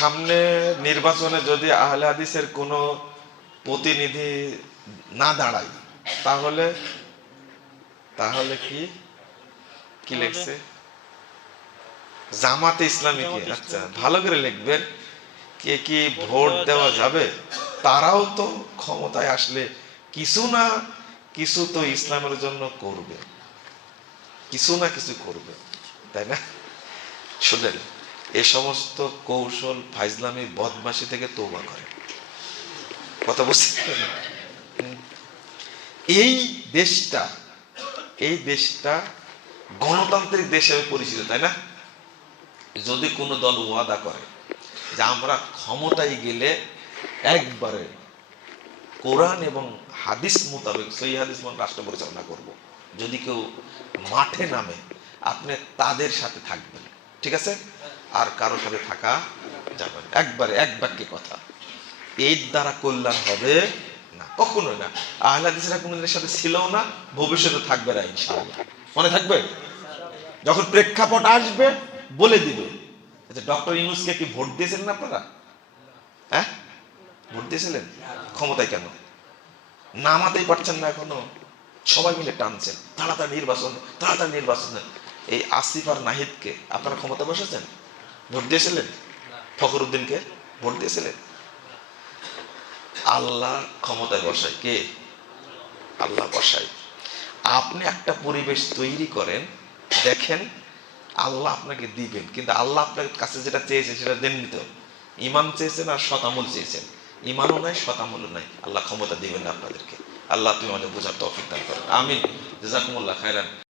সামনে নির্বাচনে যদি আহলে হাদিসের কোনো প্রতিনিধি না দাঁড়ায় তাহলে তাহলে কি? কি লিখছে? জামাতে ইসলামী কি? আচ্ছা ভালো করে লিখবেন। কে কি ভোট দেওয়া যাবে? তারাও তো ক্ষমতায় আসলে কিছু না কিছু তো ইসলামের জন্য করবে। কিছু না কিছু করবে তাই না? শুনেন এ সমস্ত কৌশল ফাইজলামি বদমাসি থেকে তৌবা করে। কথা বুঝতে এই দেশটা এই দেশটা গণতান্ত্রিক দেশ হিসেবে পরিচিত, তাই না? যদি কোনো দল ওয়াদা করে যে আমরা ক্ষমতায় গেলে একবারে কোরআন এবং হাদিস মোতাবেক সই হাদিস মন রাষ্ট্র পরিচালনা করব। যদি কেউ মাঠে নামে, আপনি তাদের সাথে থাকবেন। ঠিক আছে? আর কারও সাথে থাকা যাবে। একবারে, এক বাক্যে কথা। এর দ্বারা কল্যাণ হবে না। কখনোই না। আহলাদিসরা কোনদিনের সাথে ছিলও না ভবিষ্যতে থাকবে না ইনশাআল্লাহ। মনে থাকবে? যখন প্রেক্ষাপট আসবে, বলে দিবে। আচ্ছা ডক্টর ইউনুসকে কি ভোট দিয়েছিলেন আপনারা? হ্যাঁ? ভোট দিয়েছিলেন? ক্ষমতায় কেন? নামাতেই পারছেন না এখনও। সবাই মিলে টানছেন। তাড়াতাড়ি নির্বাচন তাড়াতাড়ি নির্বাচন। এই আসিফ আর নাহিদকে আপনারা ক্ষমতা বসেছেন? ভোট দিয়েছিলেন? ফখরুদ্দিনকে ভোট দিয়েছিলেন? আল্লাহ ক্ষমতায় বসায় কে? আল্লাহ বসায়। আপনি একটা পরিবেশ তৈরি করেন, দেখেন আল্লাহ আপনাকে দিবেন, কিন্তু আল্লাহ আপনার কাছে যেটা চেয়েছেন সেটা দেননি তো। ইমান চেয়েছেন আর শতামূল চেয়েছেন। ইমানও নাই, শতামূলও নাই। আল্লাহ ক্ষমতা দিবেন আপনাদেরকে। আল্লাহ তুমি আমাদের বোঝার তৌফিক দান করেন। আমিন। জাজাকুমুল্লাহ খায়রান।